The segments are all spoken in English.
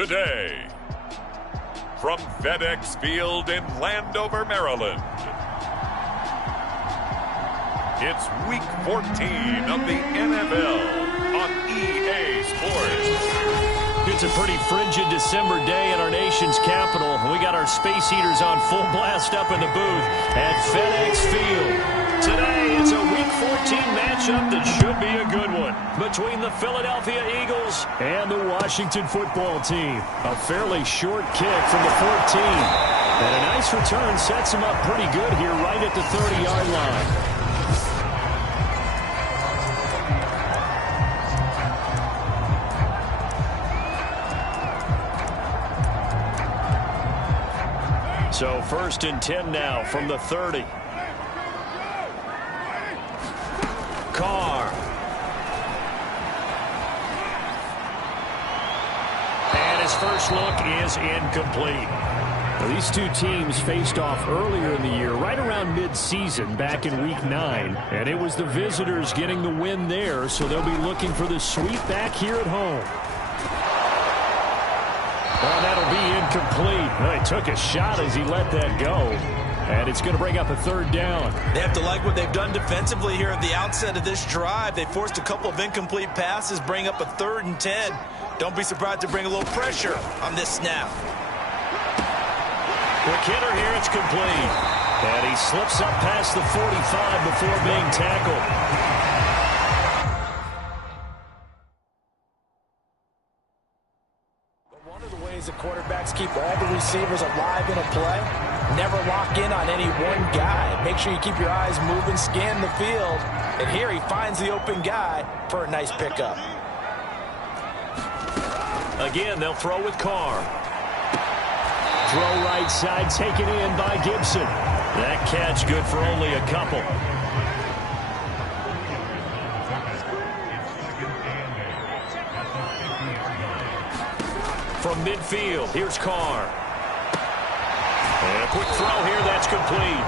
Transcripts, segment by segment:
today. From FedEx Field in Landover, Maryland, it's Week 14 of the NFL on EA Sports. It's a pretty frigid December day in our nation's capital. We got our space heaters on full blast up in the booth at FedEx Field. Today, it's a Week 14 matchup that should be a good one between the Philadelphia Eagles and the Washington football team. A fairly short kick from the 14. And a nice return sets him up pretty good here right at the 30-yard line. So 1st and 10 now from the 30. Carr. And his first look is incomplete. Now, these two teams faced off earlier in the year, right around mid-season, back in Week 9. And it was the visitors getting the win there, so they'll be looking for the sweep back here at home. Oh, that'll be incomplete. Well, he took a shot as he let that go. And it's going to bring up a 3rd down. They have to like what they've done defensively here at the outset of this drive. They forced a couple of incomplete passes, bring up a 3rd and 10. Don't be surprised to bring a little pressure on this snap. Quick hitter here, it's complete. And he slips up past the 45 before being tackled. The quarterbacks keep all the receivers alive in a play. Never lock in on any one guy. Make sure you keep your eyes moving, scan the field. And here he finds the open guy for a nice pickup. Again, they'll throw with Carr. Throw right side, taken in by Gibson. That catch good for only a couple. From midfield, here's Carr. And a quick throw here, that's complete.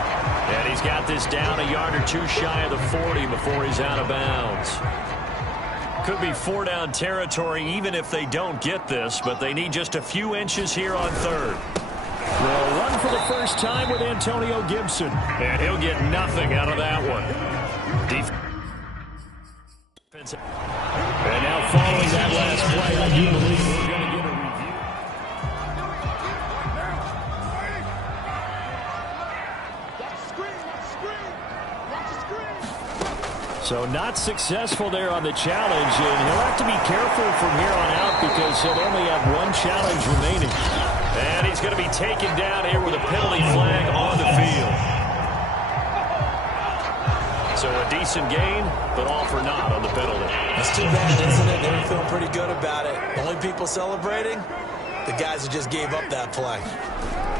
And he's got this down a yard or two shy of the 40 before he's out of bounds. Could be 4-down territory even if they don't get this, but they need just a few inches here on 3rd. They'll run for the first time with Antonio Gibson. And he'll get nothing out of that one. And now following that last play, I do believe we're going to get a review. So not successful there on the challenge, and he'll have to be careful from here on out because he'll only have one challenge remaining. And he's going to be taken down here with a penalty flag on the field. So a decent gain, but all for naught on the penalty. That's too bad, isn't it? They were feeling pretty good about it. Only people celebrating, the guys who just gave up that play.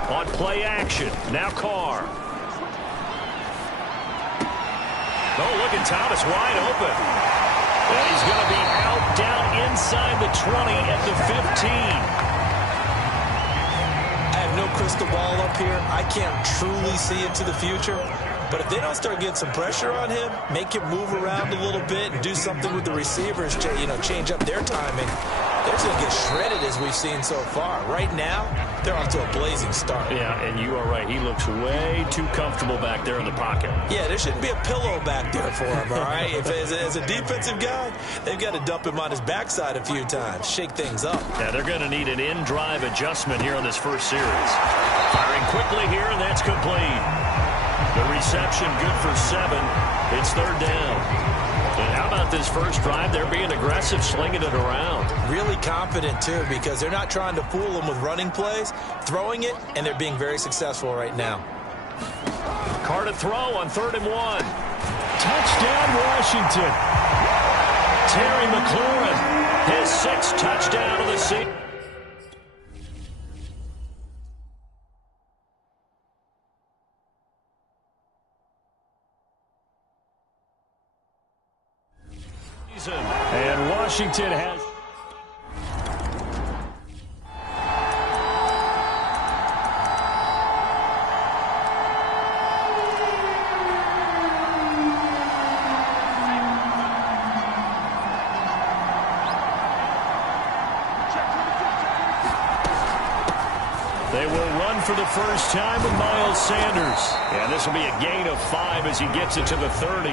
On play action, now Carr. Oh, look at Thomas wide open. And he's going to be out down inside the 20 at the 15. I have no crystal ball up here. I can't truly see into the future. But if they don't start getting some pressure on him, make him move around a little bit and do something with the receivers, change up their timing, they're just going to get shredded as we've seen so far. Right now, they're off to a blazing start. Yeah, and you are right. He looks way too comfortable back there in the pocket. Yeah, there shouldn't be a pillow back there for him, all right? As a defensive guy, they've got to dump him on his backside a few times, shake things up. Yeah, they're going to need an in-drive adjustment here on this first series. Firing quickly here, and that's complete. The reception good for 7. It's 3rd down. And how about this first drive? They're being aggressive, slinging it around. Really confident, too, because they're not trying to fool them with running plays, throwing it, and they're being very successful right now. Carr to throw on 3rd and 1. Touchdown, Washington. Terry McLaurin, his 6th touchdown of the season. And Washington has... They will run for the first time with Miles Sanders. And this will be a gain of 5 as he gets it to the 30.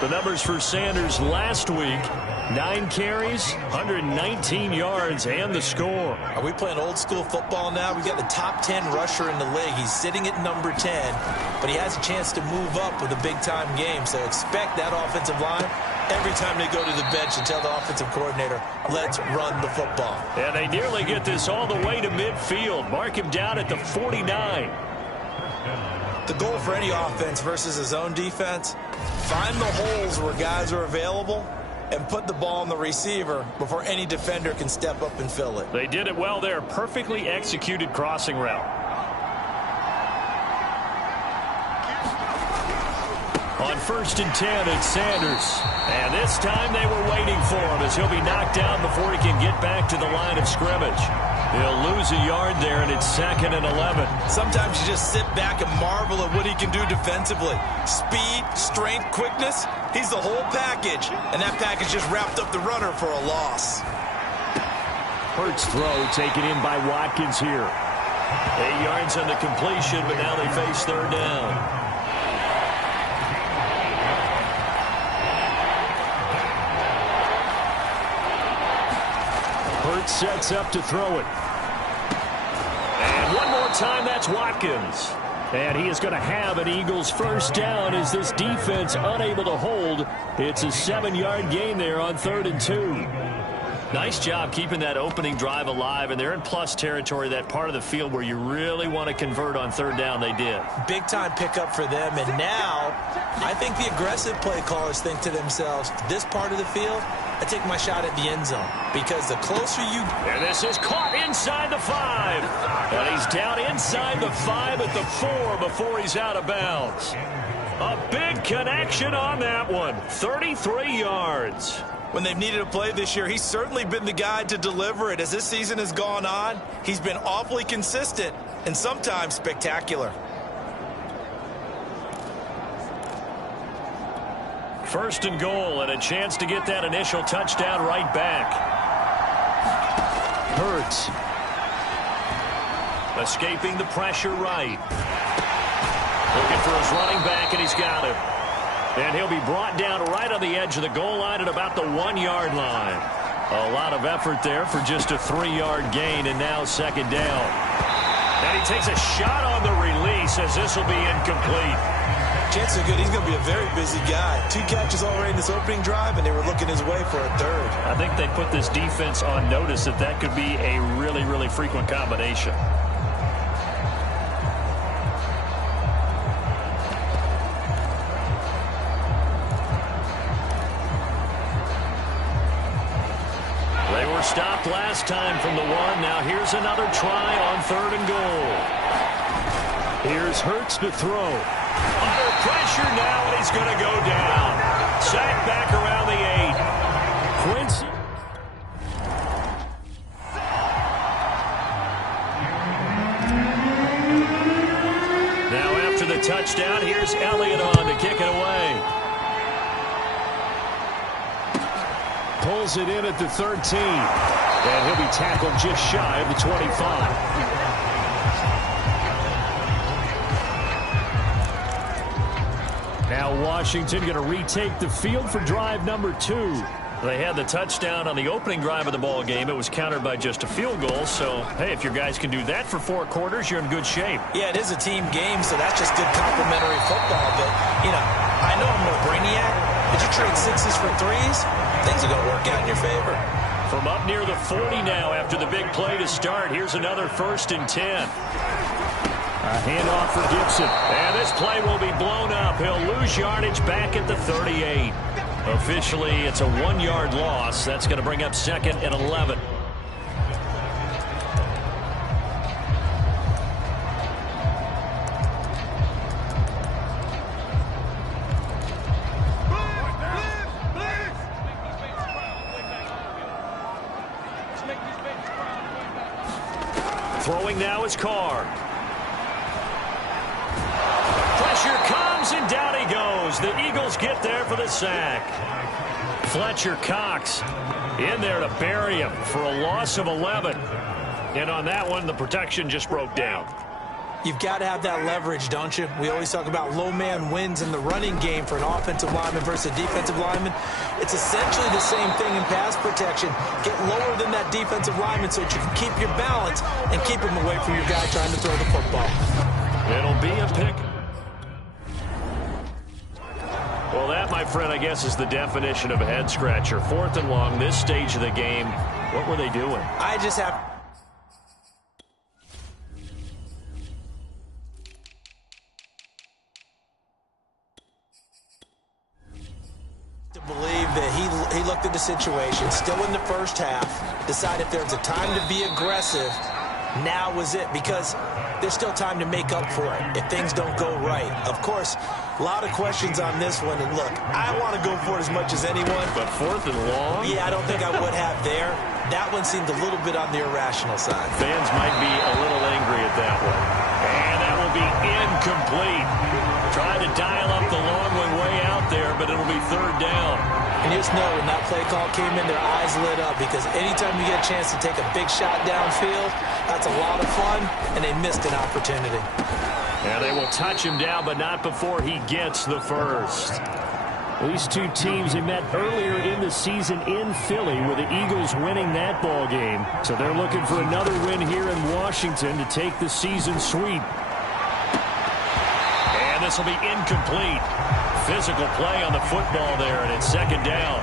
The numbers for Sanders last week: 9 carries, 119 yards, and the score. Are we playing old school football now? We got the top 10 rusher in the league. He's sitting at number 10, but he has a chance to move up with a big-time game. So expect that offensive line every time they go to the bench and tell the offensive coordinator, let's run the football. And they nearly get this all the way to midfield. Mark him down at the 49. The goal for any offense versus his own defense, find the holes where guys are available and put the ball on the receiver before any defender can step up and fill it. They did it well there. Perfectly executed crossing route. On 1st and 10, it's Sanders. And this time they were waiting for him as he'll be knocked down before he can get back to the line of scrimmage. He'll lose a yard there, and it's 2nd and 11. Sometimes you just sit back and marvel at what he can do defensively. Speed, strength, quickness, he's the whole package. And that package just wrapped up the runner for a loss. Hurts throw taken in by Watkins here. 8 yards on the completion, but now they face 3rd down. Hurts sets up to throw it. And one more time, that's Watkins. And he is going to have an Eagles first down as this defense unable to hold. It's a 7-yard gain there on 3rd and 2. Nice job keeping that opening drive alive, and they're in plus territory, that part of the field where you really want to convert on 3rd down. They did. Big time pickup for them, and now I think the aggressive play callers think to themselves, this part of the field, I take my shot at the end zone, because the closer you... And this is caught inside the 5. And he's down inside the 5 at the 4 before he's out of bounds. A big connection on that one. 33 yards. When they've needed a play this year, he's certainly been the guy to deliver it. As this season has gone on, he's been awfully consistent and sometimes spectacular. 1st and goal, and a chance to get that initial touchdown right back. Hurts. Escaping the pressure right. Looking for his running back, and he's got him. And he'll be brought down right on the edge of the goal line at about the 1-yard line. A lot of effort there for just a 3-yard gain, and now 2nd down. And he takes a shot on the release as this will be incomplete. Chances are good he's going to be a very busy guy. 2 catches already in this opening drive, and they were looking his way for a 3rd. I think they put this defense on notice that that could be a really, really frequent combination. They were stopped last time from the 1. Now here's another try on 3rd and goal. Here's Hurts to throw. Under pressure now, and he's going to go down. Sacked back around the 8. Quincy. Now after the touchdown, here's Elliott on to kick it away. Pulls it in at the 13. And he'll be tackled just shy of the 25. Now Washington going to retake the field for drive number 2. They had the touchdown on the opening drive of the ball game. It was countered by just a field goal. So, hey, if your guys can do that for 4 quarters, you're in good shape. Yeah, it is a team game, so that's just good complimentary football. But, you know, I know I'm no brainiac. Did you trade 6s for 3s? Things are going to work out in your favor. From up near the 40 now after the big play to start, here's another 1st and 10. A handoff for Gibson. And this play will be blown up. He'll lose yardage back at the 38. Officially, it's a 1-yard loss. That's going to bring up 2nd and 11. Throwing now is Carr. Pressure comes, and down he goes. The Eagles get there for the sack. Fletcher Cox in there to bury him for a loss of 11. And on that one, the protection just broke down. You've got to have that leverage, don't you? We always talk about low man wins in the running game for an offensive lineman versus a defensive lineman. It's essentially the same thing in pass protection. Get lower than that defensive lineman so that you can keep your balance and keep him away from your guy trying to throw the football. It'll be a pick. Well, that, my friend, I guess is the definition of a head-scratcher. 4th and long, this stage of the game. What were they doing? I just have to believe that he looked at the situation, still in the first half, decided if there's a time to be aggressive, now was it, because there's still time to make up for it if things don't go right. Of course, a lot of questions on this one, and look, I want to go for it as much as anyone. But 4th and long? Yeah, I don't think I would have there. That one seemed a little bit on the irrational side. Fans might be a little angry at that one. And that will be incomplete. Trying to dial up the long one way out there, but it'll be 3rd down. And you just know when that play call came in, their eyes lit up, because anytime you get a chance to take a big shot downfield, that's a lot of fun, and they missed an opportunity. And they will touch him down, but not before he gets the first. These two teams, they met earlier in the season in Philly with the Eagles winning that ball game. So they're looking for another win here in Washington to take the season sweep. And this will be incomplete. Physical play on the football there, and it's 2nd down.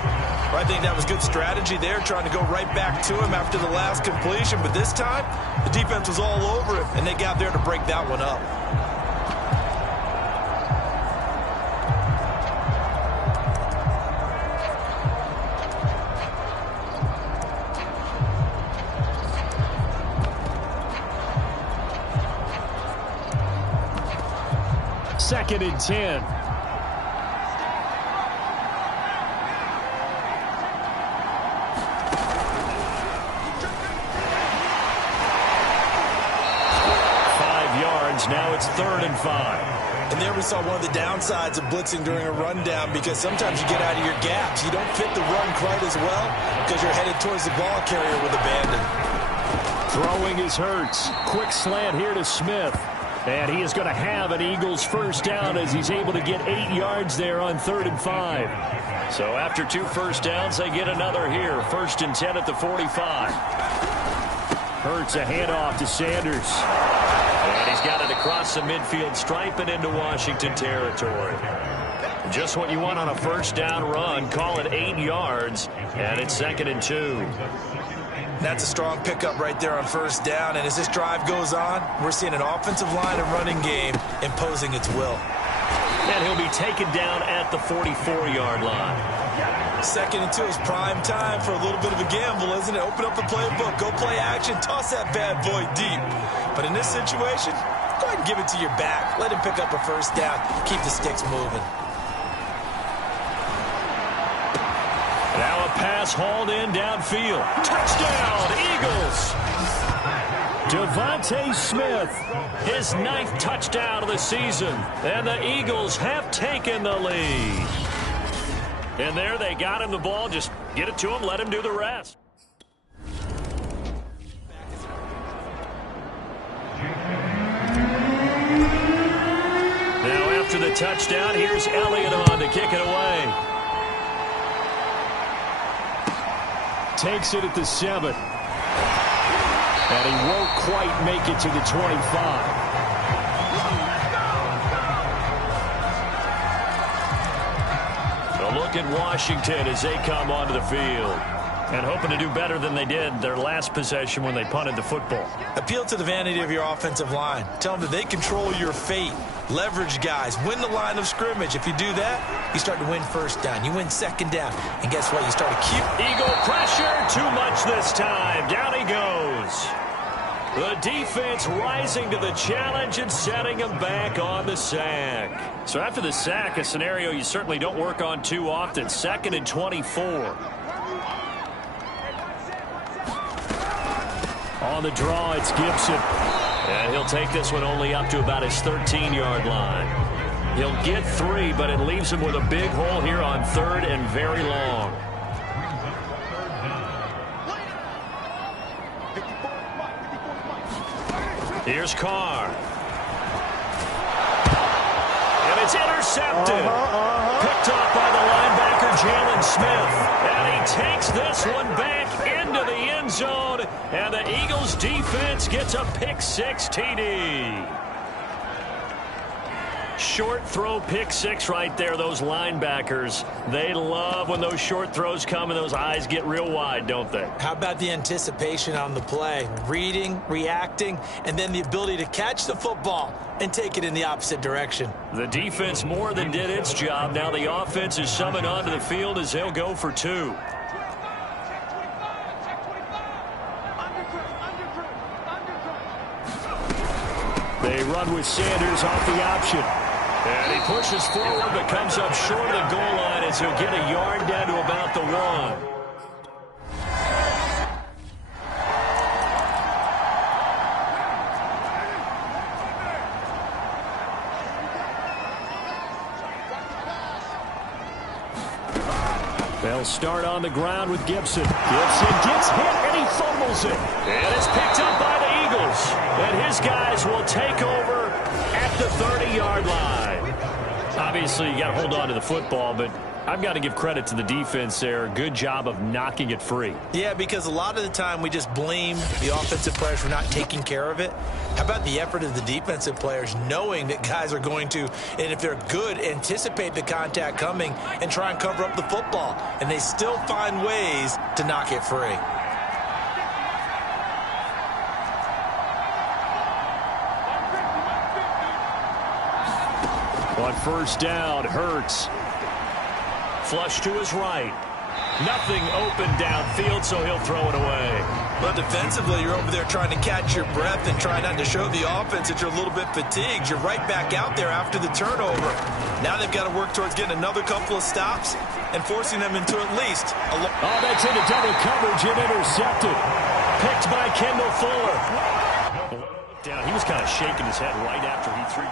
I think that was good strategy there, trying to go right back to him after the last completion. But this time, the defense was all over him, and they got there to break that one up. Second and 10. Now it's 3rd and 5. And there we saw one of the downsides of blitzing during a rundown, because sometimes you get out of your gaps. You don't fit the run quite as well because you're headed towards the ball carrier with abandon. Throwing is Hurts. Quick slant here to Smith. And he is going to have an Eagles first down as he's able to get 8 yards there on 3rd and 5. So after 2 first downs, they get another here. 1st and 10 at the 45. Hurts a handoff to Sanders. And he's got it across the midfield stripe and into Washington territory. Just what you want on a first down run. Call it 8 yards, and it's 2nd and 2. That's a strong pickup right there on first down. And as this drive goes on, we're seeing an offensive line and running game imposing its will. And he'll be taken down at the 44-yard line. 2nd and 2 is prime time for a little bit of a gamble, isn't it? Open up the playbook, go play action, toss that bad boy deep. But in this situation, go ahead and give it to your back. Let him pick up a first down. Keep the sticks moving. Now a pass hauled in downfield. Touchdown, Eagles! Devontae Smith, his 9th touchdown of the season. And the Eagles have taken the lead. And there they got him the ball. Just get it to him, let him do the rest. Now after the touchdown, here's Elliott on to kick it away. Takes it at the 7. And he won't quite make it to the 25. A look at Washington as they come onto the field. And hoping to do better than they did their last possession when they punted the football. Appeal to the vanity of your offensive line. Tell them that they control your fate. Leverage guys. Win the line of scrimmage. If you do that, you start to win first down. You win 2nd down. And guess what? You start to keep... Eagle pressure. Too much this time. Down he goes. The defense rising to the challenge and setting him back on the sack. So after the sack, a scenario you certainly don't work on too often. 2nd and 24. On the draw, it's Gibson. And he'll take this one only up to about his 13-yard line. He'll get 3, but it leaves him with a big hole here on 3rd and very long. Here's Carr. And it's intercepted. Picked off by the linebacker, Jalen Smith. And he takes this one back into the end zone. And the Eagles defense gets a pick-6 TD. Short throw pick-6 right there, those linebackers. They love when those short throws come and those eyes get real wide, don't they? How about the anticipation on the play? Reading, reacting, and then the ability to catch the football and take it in the opposite direction. The defense more than did its job. Now the offense is summoned onto the field as they'll go for 2. They run with Sanders off the option. And he pushes forward but comes up short of the goal line as he'll get a yard down to about the 1. They'll start on the ground with Gibson. Gibson gets hit and he fumbles it. And it's picked up by the Eagles. And his guys will take over at the 30-yard line. Obviously, you got to hold on to the football, but I've got to give credit to the defense there. Good job of knocking it free. Yeah, because a lot of the time we just blame the offensive players for not taking care of it. How about the effort of the defensive players knowing that guys are going to, and if they're good, anticipate the contact coming and try and cover up the football. And they still find ways to knock it free. On first down, Hurts. Flush to his right. Nothing open downfield, so he'll throw it away. But defensively, you're over there trying to catch your breath and try not to show the offense that you're a little bit fatigued. You're right back out there after the turnover. Now they've got to work towards getting another couple of stops and forcing them into at least a... Oh, that's into double coverage and intercepted. Picked by Kendall Fuller. Down, he was kind of shaking his head right after he threw.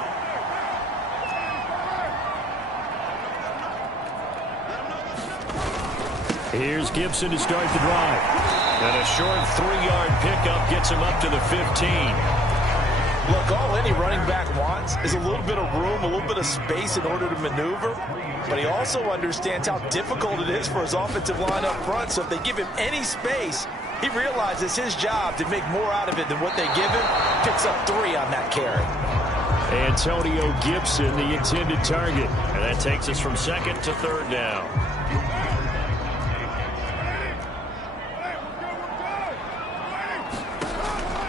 Here's Gibson to start the drive. And a short 3-yard pickup gets him up to the 15. Look, all any running back wants is a little bit of room, a little bit of space in order to maneuver. But he also understands how difficult it is for his offensive line up front. So if they give him any space, he realizes his job to make more out of it than what they give him. Picks up 3 on that carry. Antonio Gibson, the intended target. And that takes us from 2nd to 3rd down.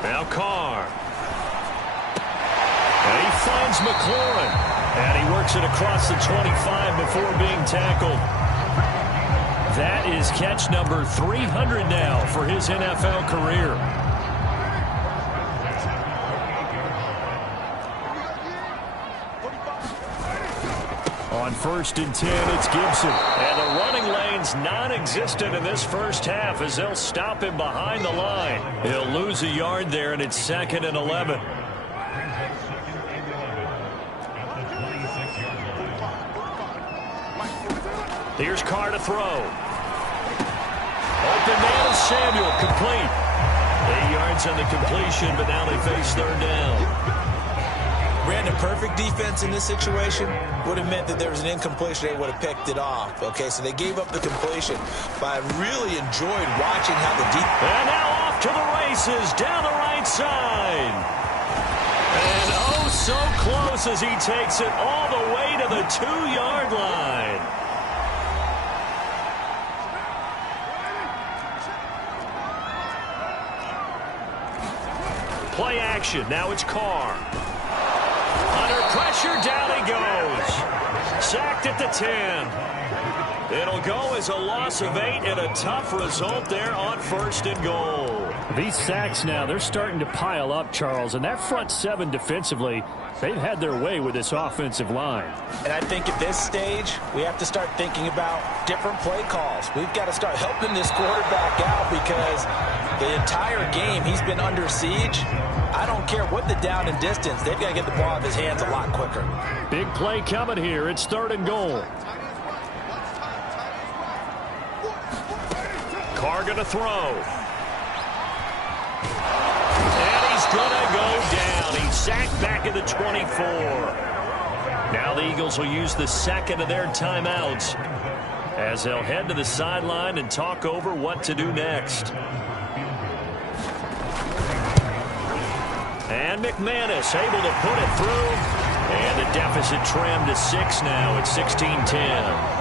Now Carr. And he finds McLaurin. And he works it across the 25 before being tackled. That is catch number 300 now for his NFL career. On 1st and 10, it's Gibson. And the running lane's non-existent in this first half as they'll stop him behind the line. He'll lose a yard there, and it's 2nd and 11. Here's Carr to throw. Open man is Samuel, complete. 8 yards on the completion, but now they face 3rd down. Brandon, perfect defense in this situation would have meant that there was an incompletion. They would have picked it off. Okay, so they gave up the completion. But I really enjoyed watching how the defense... And now off to the races down the right side. And oh, so close as he takes it all the way to the 2-yard line. Play action. Now it's Carr. Under pressure, down he goes. Sacked at the 10. It'll go as a loss of 8 and a tough result there on 1st and goal. These sacks now, they're starting to pile up, Charles, and that front 7 defensively, they've had their way with this offensive line. And I think at this stage, we have to start thinking about different play calls. We've got to start helping this quarterback out because the entire game he's been under siege. I don't care what the down and distance. They've got to get the ball out of his hands a lot quicker. Big play coming here. It's 3rd and goal. Carr going to throw. And he's going to go down. back at the 24. Now the Eagles will use the second of their timeouts as they'll head to the sideline and talk over what to do next. And McManus able to put it through. And the deficit trimmed to 6 now at 16-10.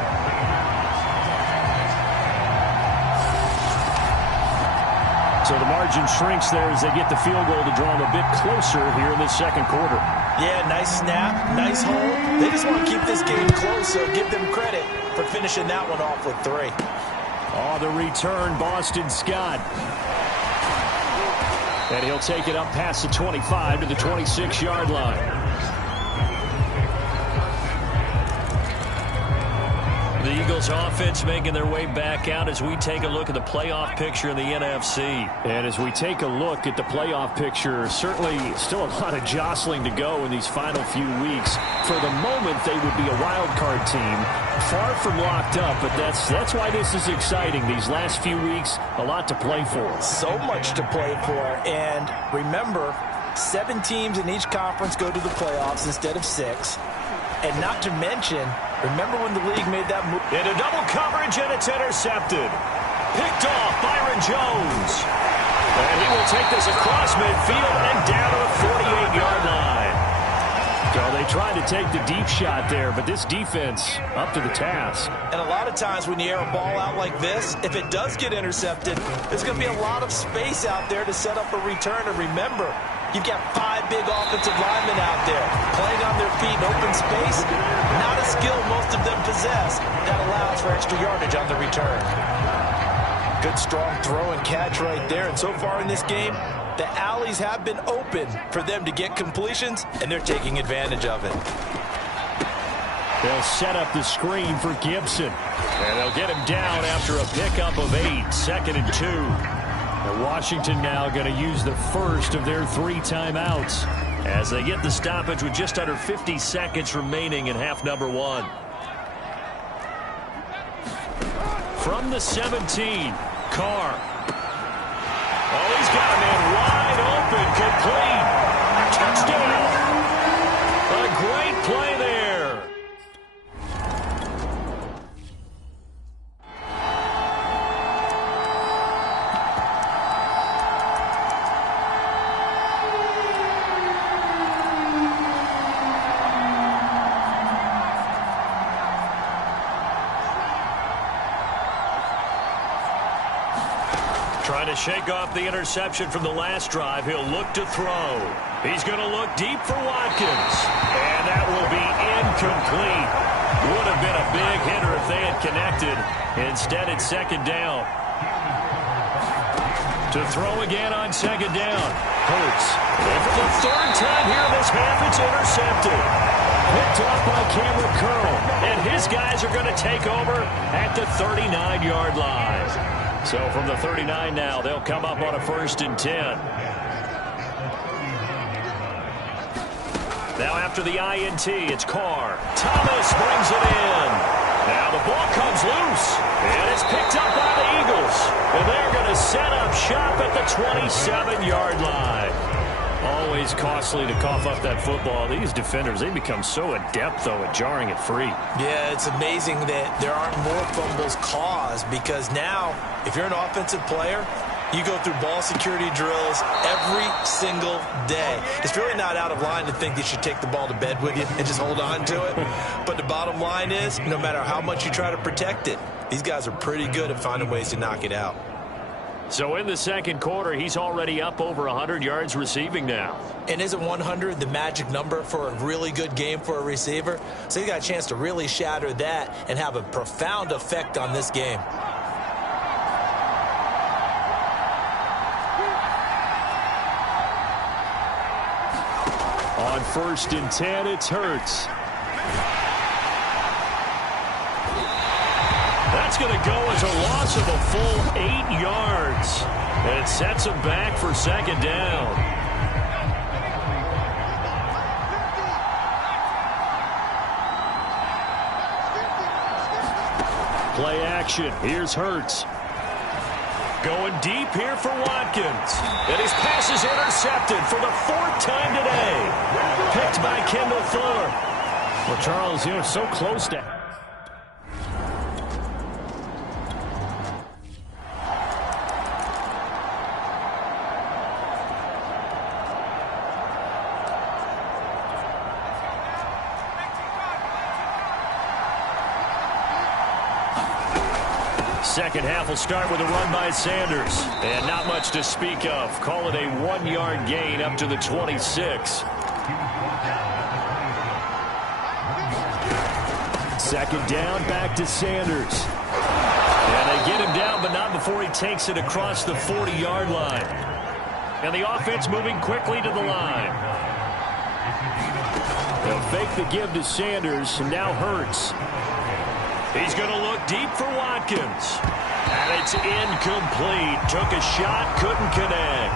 So the margin shrinks there as they get the field goal to draw them a bit closer here in this second quarter. Yeah, nice snap, nice hold. They just want to keep this game close, so give them credit for finishing that one off with 3. Oh, the return, Boston Scott. And he'll take it up past the 25 to the 26-yard line. The Eagles offense making their way back out as we take a look at the playoff picture in the NFC. And as we take a look at the playoff picture, certainly still a lot of jostling to go in these final few weeks. For the moment, they would be a wild card team, far from locked up, but that's why this is exciting. These last few weeks, a lot to play for. So much to play for, and remember, 7 teams in each conference go to the playoffs instead of 6. And not to mention, remember when the league made that move? Into double coverage, and it's intercepted. Picked off Byron Jones. And he will take this across midfield and down to the 48-yard line. So they tried to take the deep shot there, but this defense up to the task. And a lot of times when you air a ball out like this, if it does get intercepted, there's going to be a lot of space out there to set up a return. And remember, you've got 5 big offensive linemen out there playing on their feet in open space. Not a skill most of them possess that allows for extra yardage on the return. Good strong throw and catch right there. And so far in this game, the alleys have been open for them to get completions, and they're taking advantage of it. They'll set up the screen for Gibson. And they'll get him down after a pickup of 8, 2nd and 2. And Washington now going to use the first of their 3 timeouts as they get the stoppage with just under 50 seconds remaining in half number 1. From the 17, Carr. Oh, he's got a man wide open, complete. Touchdown. A great play there. Trying to shake off the interception from the last drive. He'll look to throw. He's going to look deep for Watkins. And that will be incomplete. Would have been a big hitter if they had connected. Instead, it's 2nd down. To throw again on 2nd down. Hurts. And for the 3rd time here in this half, it's intercepted. Picked off by Cameron Curl. And his guys are going to take over at the 39-yard line. So from the 39 now, they'll come up on a 1st and 10. Now after the INT, it's Carr. Thomas brings it in. Now the ball comes loose, and it's picked up by the Eagles. And they're going to set up shop at the 27-yard line. Always costly to cough up that football. These defenders, they become so adept, though, at jarring it free. Yeah, it's amazing that there aren't more fumbles caused because now, if you're an offensive player, you go through ball security drills every single day. It's really not out of line to think that you take the ball to bed with you and just hold on to it. But the bottom line is, no matter how much you try to protect it, these guys are pretty good at finding ways to knock it out. So in the second quarter, he's already up over 100 yards receiving now. And isn't 100 the magic number for a really good game for a receiver? So he's got a chance to really shatter that and have a profound effect on this game. On 1st and 10, it's Hurts. That's going to go as a loss of a full 8 yards. And it sets him back for 2nd down. Play action. Here's Hurts. Going deep here for Watkins. And his pass is intercepted for the 4th time today. floor. Well, Charles, so close to... Second half will start with a run by Sanders. And not much to speak of. Call it a 1-yard gain up to the 26. Second down, back to Sanders. And they get him down, but not before he takes it across the 40-yard line. And the offense moving quickly to the line. They'll fake the give to Sanders, and now Hurts. He's going to look deep for Watkins. And it's incomplete. Took a shot, couldn't connect.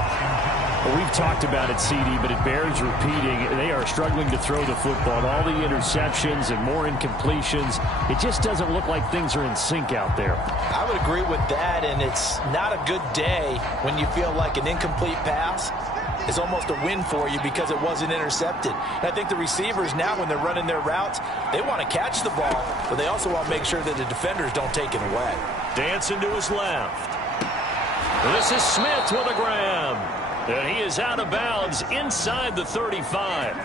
Well, we've talked about it, CD, but it bears repeating. They are struggling to throw the football. All the interceptions and more incompletions. It just doesn't look like things are in sync out there. I would agree with that, and it's not a good day when you feel like an incomplete pass is almost a win for you because it wasn't intercepted. And I think the receivers now, when they're running their routes, they want to catch the ball, but they also want to make sure that the defenders don't take it away. Dancing to his left. This is Smith with a grab. And he is out of bounds inside the 35.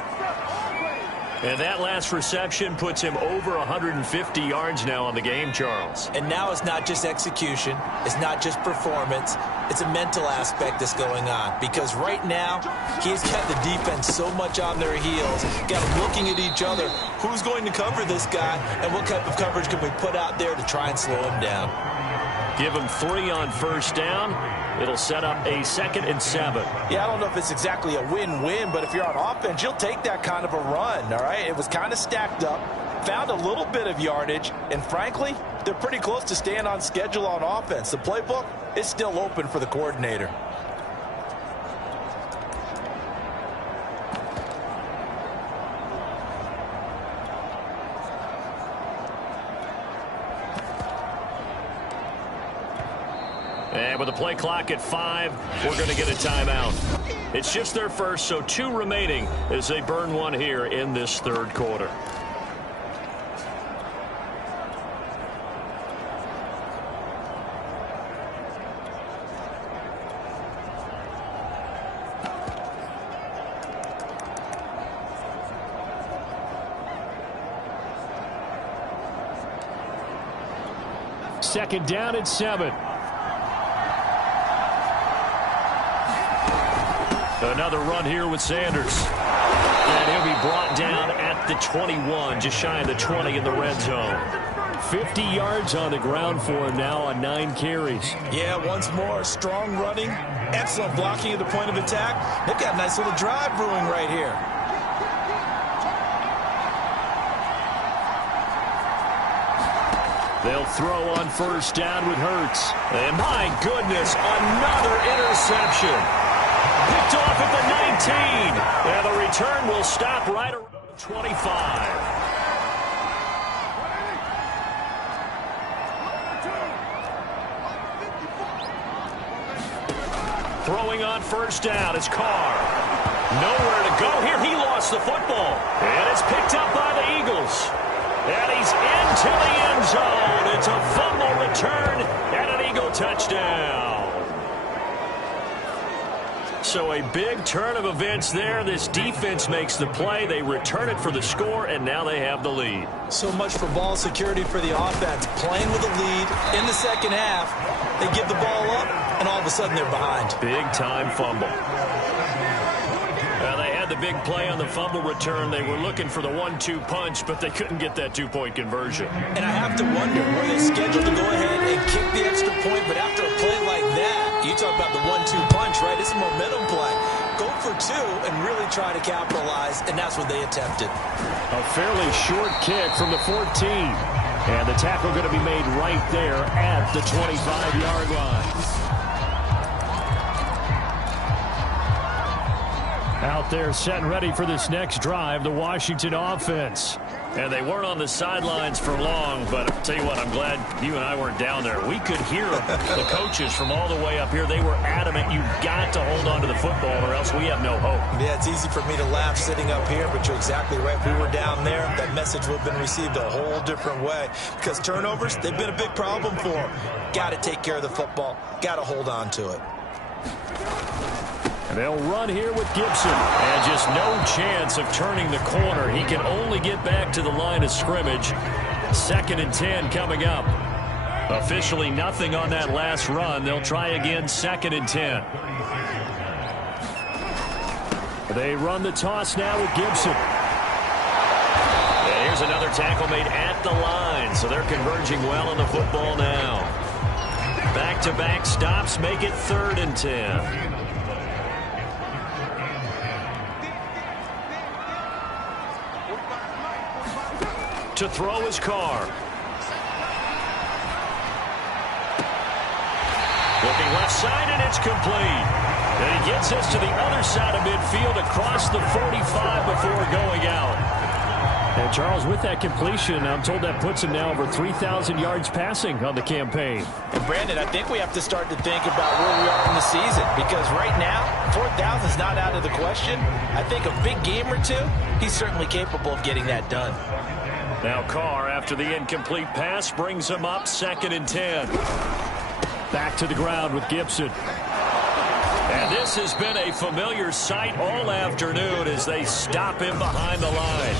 And that last reception puts him over 150 yards now on the game, Charles. And now it's not just execution. It's not just performance. It's a mental aspect that's going on. Because right now, he's got the defense so much on their heels. Got them looking at each other. Who's going to cover this guy? And what type of coverage can we put out there to try and slow him down? Give him 3 on first down. It'll set up a 2nd and 7. Yeah, I don't know if it's exactly a win-win, but if you're on offense, you'll take that kind of a run, all right? It was kind of stacked up, found a little bit of yardage, and frankly, they're pretty close to staying on schedule on offense. The playbook is still open for the coordinator. And with the play clock at 5, we're going to get a timeout. It's just their first, so 2 remaining as they burn one here in this third quarter. Second down at 7. Another run here with Sanders. And he'll be brought down at the 21, just shy of the 20 in the red zone. 50 yards on the ground for him now on 9 carries. Yeah, once more, strong running, excellent blocking at the point of attack. They've got a nice little drive brewing right here. They'll throw on first down with Hurts. And my goodness, another interception. Picked off at the 19. And the return will stop right around 25. Throwing on first down is Carr. Nowhere to go here. He lost the football. And it's picked up by the Eagles. And he's into the end zone. It's a fumble return and an Eagle touchdown. So a big turn of events there. This defense makes the play. They return it for the score, and now they have the lead. So much for ball security for the offense. Playing with a lead in the second half. They give the ball up, and all of a sudden they're behind. Big-time fumble. They had the big play on the fumble return. They were looking for the 1-2 punch, but they couldn't get that two-point conversion. And I have to wonder, were they scheduled to go ahead and kick the extra point, but after a play like that, you talk about the 1-2 punch, right? It's a momentum play. Go for 2 and really try to capitalize, and that's what they attempted. A fairly short kick from the 14. And the tackle going to be made right there at the 25-yard line. Out there set and ready for this next drive, the Washington offense. And they weren't on the sidelines for long, but I'll tell you what, I'm glad you and I weren't down there. We could hear the coaches from all the way up here. They were adamant, you've got to hold on to the football or else we have no hope. Yeah, it's easy for me to laugh sitting up here, but you're exactly right. If we were down there, that message would have been received a whole different way. Because turnovers, they've been a big problem for them. Got to take care of the football. Got to hold on to it. And they'll run here with Gibson. And just no chance of turning the corner. He can only get back to the line of scrimmage. 2nd and 10 coming up. Officially nothing on that last run. They'll try again 2nd and 10. They run the toss now with Gibson. And here's another tackle made at the line. So they're converging well on the football now. Back-to-back stops make it 3rd and 10. To throw his car. Looking left side, and it's complete. And he gets us to the other side of midfield across the 45 before going out. And Charles, with that completion, I'm told that puts him now over 3,000 yards passing on the campaign. And Brandon, I think we have to start to think about where we are in the season, because right now, 4,000 is not out of the question. I think a big game or two, he's certainly capable of getting that done. Now Carr, after the incomplete pass, brings him up 2nd and 10. Back to the ground with Gibson. And this has been a familiar sight all afternoon as they stop him behind the line.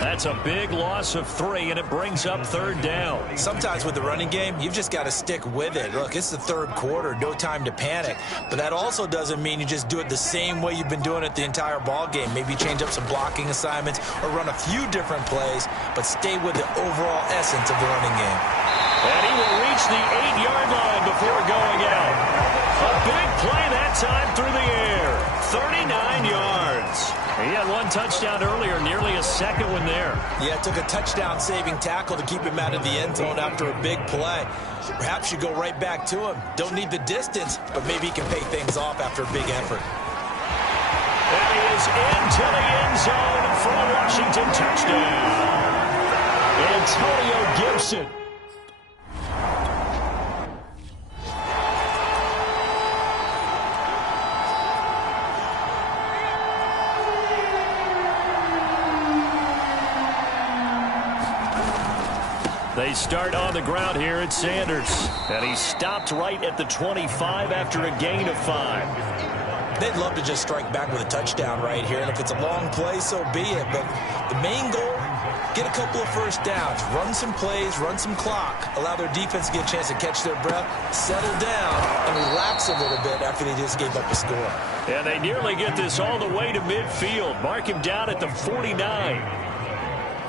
That's a big loss of 3, and it brings up 3rd down. Sometimes with the running game, you've just got to stick with it. Look, it's the 3rd quarter, no time to panic. But that also doesn't mean you just do it the same way you've been doing it the entire ball game. Maybe change up some blocking assignments or run a few different plays, but stay with the overall essence of the running game. And he will reach the 8-yard line before going out. A big play that time through the air. 39 yards. He had 1 touchdown earlier, nearly a 2nd one there. Yeah, it took a touchdown-saving tackle to keep him out of the end zone after a big play. Perhaps you go right back to him. Don't need the distance, but maybe he can pay things off after a big effort. And he is into the end zone for a Washington touchdown. Antonio Gibson. They start on the ground here at Sanders. And he stopped right at the 25 after a gain of 5. They'd love to just strike back with a touchdown right here. And if it's a long play, so be it. But the main goal, get a couple of first downs. Run some plays, run some clock. Allow their defense to get a chance to catch their breath, settle down, and relax a little bit after they just gave up a score. And they nearly get this all the way to midfield. Mark him down at the 49.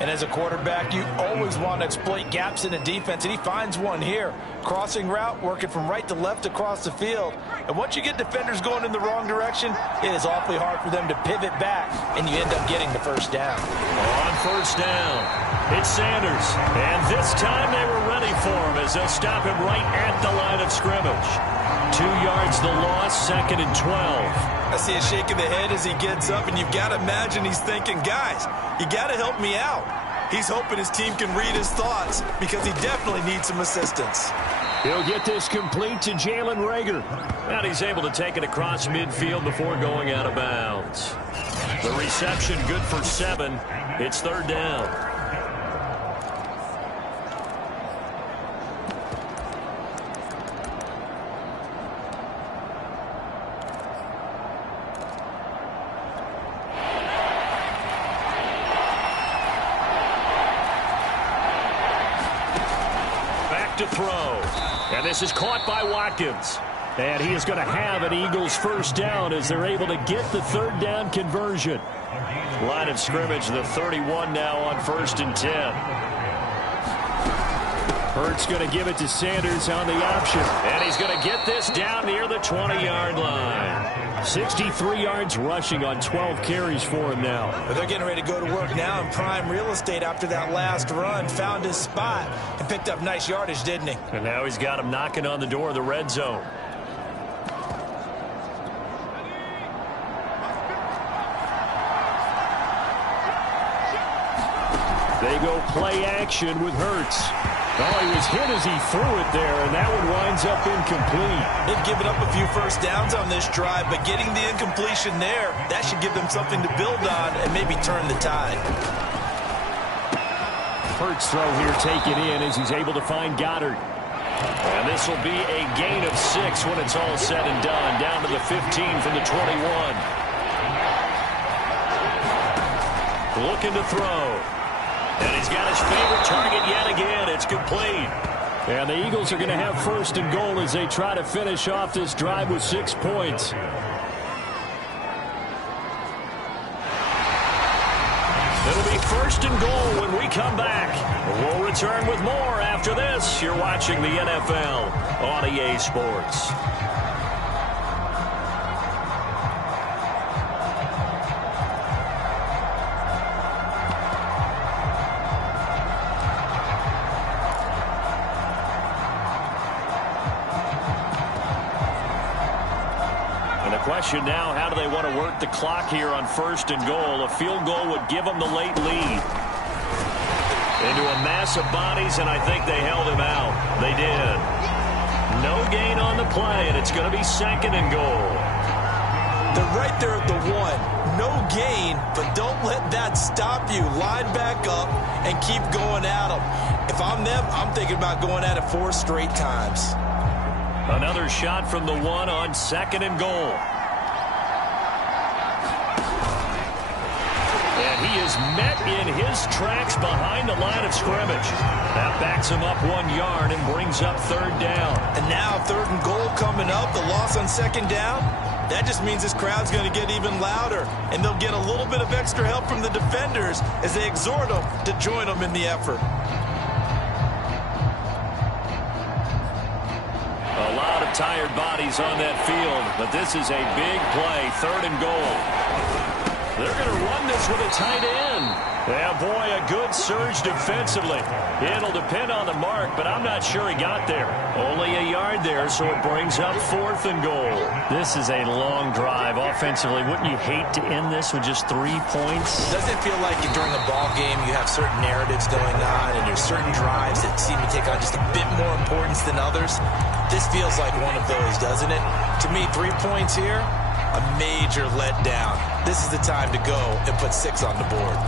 And as a quarterback, you always want to exploit gaps in the defense, and he finds one here. Crossing route, working from right to left across the field. And once you get defenders going in the wrong direction, it is awfully hard for them to pivot back, and you end up getting the first down. On first down, it's Sanders. And this time they were ready for him as they'll stop him right at the line of scrimmage. 2 yards the loss, 2nd and 12. I see a shake of the head as he gets up, and you've got to imagine he's thinking, guys, you got to help me out. He's hoping his team can read his thoughts because he definitely needs some assistance. He'll get this complete to Jalen Reagor. And he's able to take it across midfield before going out of bounds. The reception good for 7. It's 3rd down. To throw. And this is caught by Watkins. And he is going to have an Eagles first down as they're able to get the 3rd down conversion. Line of scrimmage, the 31 now on 1st and 10. Hurts going to give it to Sanders on the option. And he's going to get this down near the 20-yard line. 63 yards rushing on 12 carries for him now. But they're getting ready to go to work now in prime real estate after that last run. Found his spot and picked up nice yardage, didn't he? And now he's got him knocking on the door of the red zone. They go play action with Hurts. Oh, he was hit as he threw it there, and that one winds up incomplete. They've given up a few first downs on this drive, but getting the incompletion there, that should give them something to build on and maybe turn the tide. Hurts throw here taken in as he's able to find Goddard. And this will be a gain of 6 when it's all said and done. Down to the 15 from the 21. Looking to throw. And he's got his favorite target yet again. It's complete. And the Eagles are going to have first and goal as they try to finish off this drive with 6 points. It'll be first and goal when we come back. We'll return with more after this. You're watching the NFL on EA Sports. Question now, how do they want to work the clock here on first and goal? A field goal would give them the late lead. Into a mass of bodies, and I think they held him out. They did. No gain on the play, and it's going to be second and goal. They're right there at the 1. No gain, but don't let that stop you. Line back up and keep going at them. If I'm them, I'm thinking about going at it 4 straight times. Another shot from the 1 on second and goal. And he is met in his tracks behind the line of scrimmage. That backs him up 1 yard and brings up third down. And now third and goal coming up, the loss on second down. That just means this crowd's going to get even louder, and they'll get a little bit of extra help from the defenders as they exhort them to join them in the effort. A lot of tired bodies on that field, but this is a big play, third and goal. They're going to run this with a tight end. Yeah, boy, a good surge defensively. It'll depend on the mark, but I'm not sure he got there. Only a yard there, so it brings up fourth and goal. This is a long drive offensively. Wouldn't you hate to end this with just 3 points? Doesn't it feel like during a ball game you have certain narratives going on and there's certain drives that seem to take on just a bit more importance than others? This feels like one of those, doesn't it? To me, 3 points here, a major letdown. This is the time to go and put 6 on the board.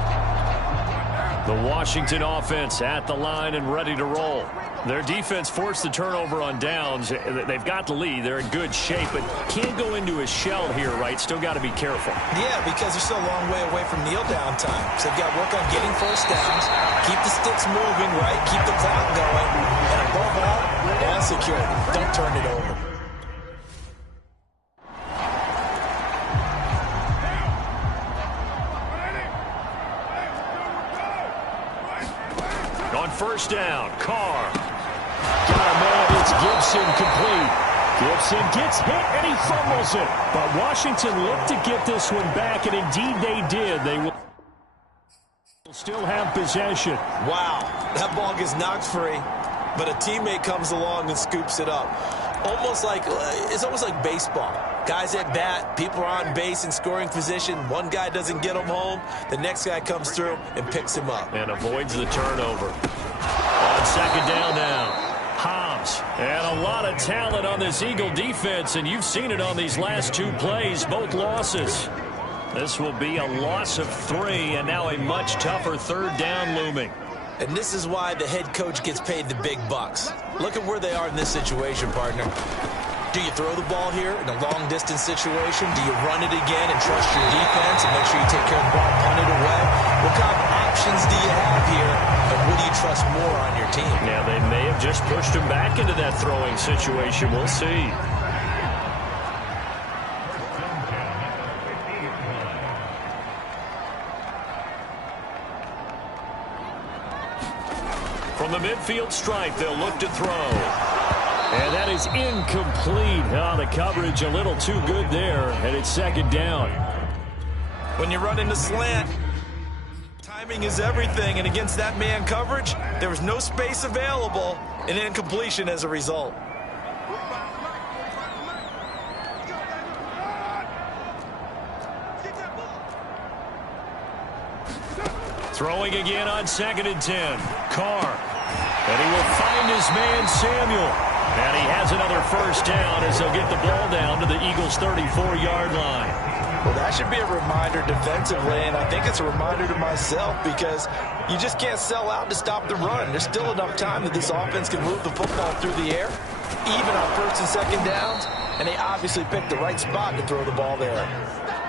The Washington offense at the line and ready to roll. Their defense forced the turnover on downs. They've got the lead. They're in good shape, but can't go into a shell here, right? Still got to be careful. Yeah, because they're still a long way away from kneel down time. So they've got to work on getting first downs, keep the sticks moving, right? Keep the clock going. And above all, ball security. Don't turn it over. First down, Carr. Got a man, it's Gibson complete. Gibson gets hit and he fumbles it. But Washington looked to get this one back, and indeed they did. They will still have possession. Wow, that ball gets knocked free, but a teammate comes along and scoops it up. It's almost like baseball. Guys at bat, people are on base in scoring position. One guy doesn't get him home. The next guy comes through and picks him up. And avoids the turnover. On second down now, Hobbs. And a lot of talent on this Eagle defense, and you've seen it on these last 2 plays, both losses. This will be a loss of 3, and now a much tougher third down looming. And this is why the head coach gets paid the big bucks. Look at where they are in this situation, partner. Do you throw the ball here in a long-distance situation? Do you run it again and trust your defense and make sure you take care of the ball, punt it away? What kind of options do you have here, and what do you trust more on your team? Yeah, they may have just pushed him back into that throwing situation. We'll see. From the midfield stripe, they'll look to throw. And that is incomplete. Oh, the coverage a little too good there, and it's second down. When you run into slant, timing is everything, and against that man coverage, there was no space available, and incompletion as a result. Throwing again on 2nd and 10. Carr. And he will find his man, Samuel. And he has another first down as they'll get the ball down to the Eagles' 34-yard line. Well, that should be a reminder defensively, and I think it's a reminder to myself because you just can't sell out to stop the run. There's still enough time that this offense can move the football through the air, even on 1st and 2nd downs, and they obviously picked the right spot to throw the ball there.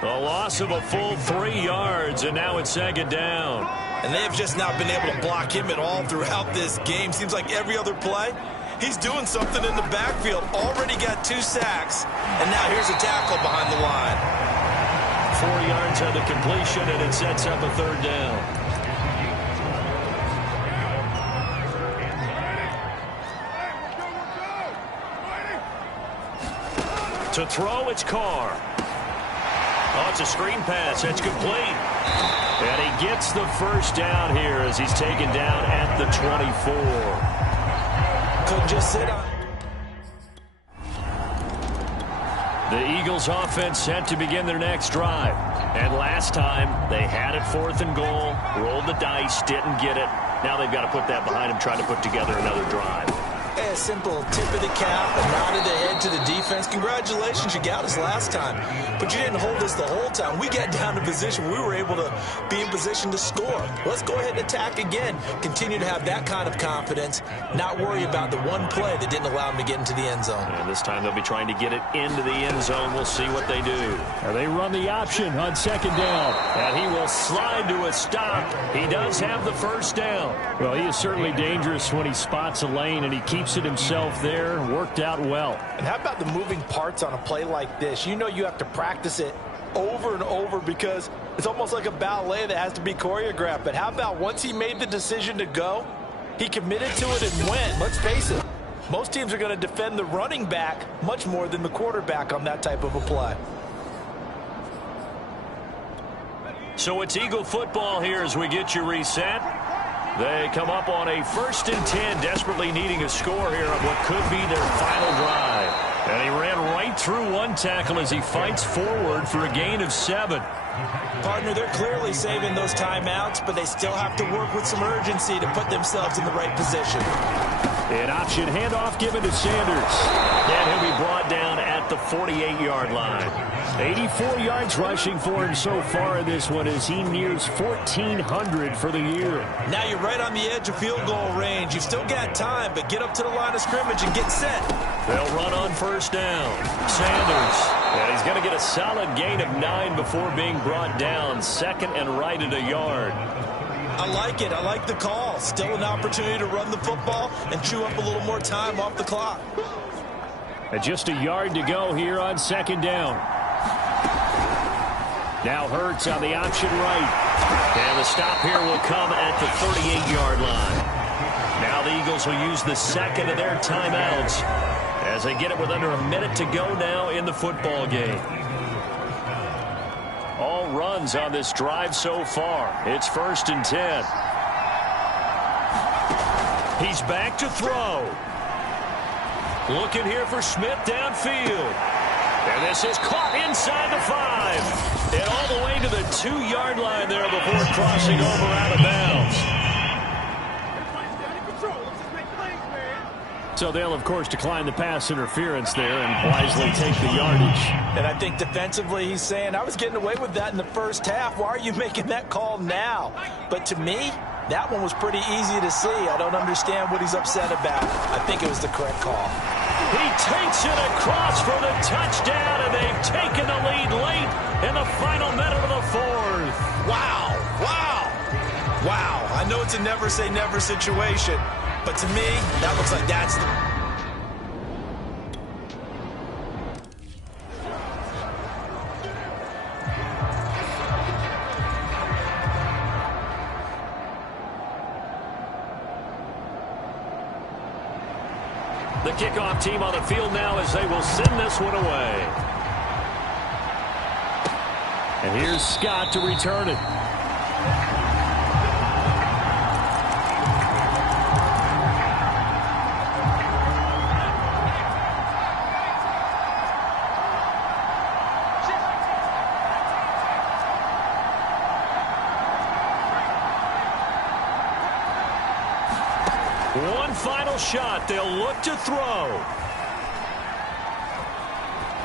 A loss of a full 3 yards, and now it's 2nd down. And they have just not been able to block him at all throughout this game. Seems like every other play, he's doing something in the backfield. Already got 2 sacks, and now here's a tackle behind the line. 4 yards on the completion, and it sets up a 3rd down. To throw, it's Carr. Oh, it's a screen pass. That's complete. And he gets the first down here as he's taken down at the 24. Couldn't just sit on it. The Eagles offense set to begin their next drive. And last time, they had it 4th and goal, rolled the dice, didn't get it. Now they've got to put that behind them, try to put together another drive. A simple tip of the cap, a nod of the head to the defense. Congratulations, you got us last time. But you didn't hold us the whole time. We got down to position. We were able to be in position to score. Let's go ahead and attack again. Continue to have that kind of confidence. Not worry about the one play that didn't allow them to get into the end zone. And this time they'll be trying to get it into the end zone. We'll see what they do. Now they run the option on 2nd down. And he will slide to a stop. He does have the first down. Well, he is certainly dangerous when he spots a lane, and he keeps it himself there. Worked out well. And how about the moving parts on a play like this? You know you have to practice it over and over because it's almost like a ballet that has to be choreographed. But how about once he made the decision to go, he committed to it and went. Let's face it, most teams are going to defend the running back much more than the quarterback on that type of a play. So it's Eagle football here as we get you reset. They come up on a 1st and 10, desperately needing a score here on what could be their final drive. And he ran right through one tackle as he fights forward for a gain of 7. Partner, they're clearly saving those timeouts, but they still have to work with some urgency to put themselves in the right position. An option handoff given to Sanders. And he'll be brought down at the 48-yard line. 84 yards rushing for him so far in this one as he nears 1,400 for the year. Now you're right on the edge of field goal range. You've still got time, but get up to the line of scrimmage and get set. They'll run on 1st down. Sanders. And he's going to get a solid gain of 9 before being brought down. 2nd and right at a yard. I like it. I like the call. Still an opportunity to run the football and chew up a little more time off the clock. And just a yard to go here on 2nd down. Now Hurts on the option right. And the stop here will come at the 38-yard line. Now the Eagles will use the 2nd of their timeouts as they get it with under a minute to go now in the football game. All runs on this drive so far. It's 1st and 10. He's back to throw. Looking here for Smith downfield. And this is caught inside the 5. And all the way to the 2-yard line there before crossing over out of bounds. So they'll, of course, decline the pass interference there and wisely take the yardage. And I think defensively he's saying, I was getting away with that in the first half. Why are you making that call now? But to me, that one was pretty easy to see. I don't understand what he's upset about. I think it was the correct call. He takes it across for the touchdown, and they've taken the lead late in the final minute of the 4th. Wow, wow, wow. I know it's a never say never situation, but to me, that looks like that's the... The kickoff team on the field now as they will send this one away. And here's Scott to return it. One final shot. They'll look to throw.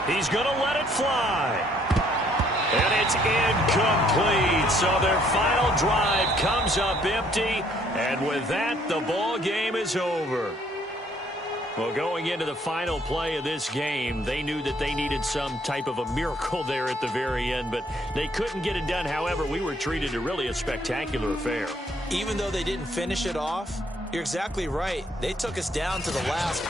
He's going to let it fly. And it's incomplete. So their final drive comes up empty. And with that, the ball game is over. Well, going into the final play of this game, they knew that they needed some type of a miracle there at the very end, but they couldn't get it done. However, we were treated to really a spectacular affair. Even though they didn't finish it off, you're exactly right. They took us down to the last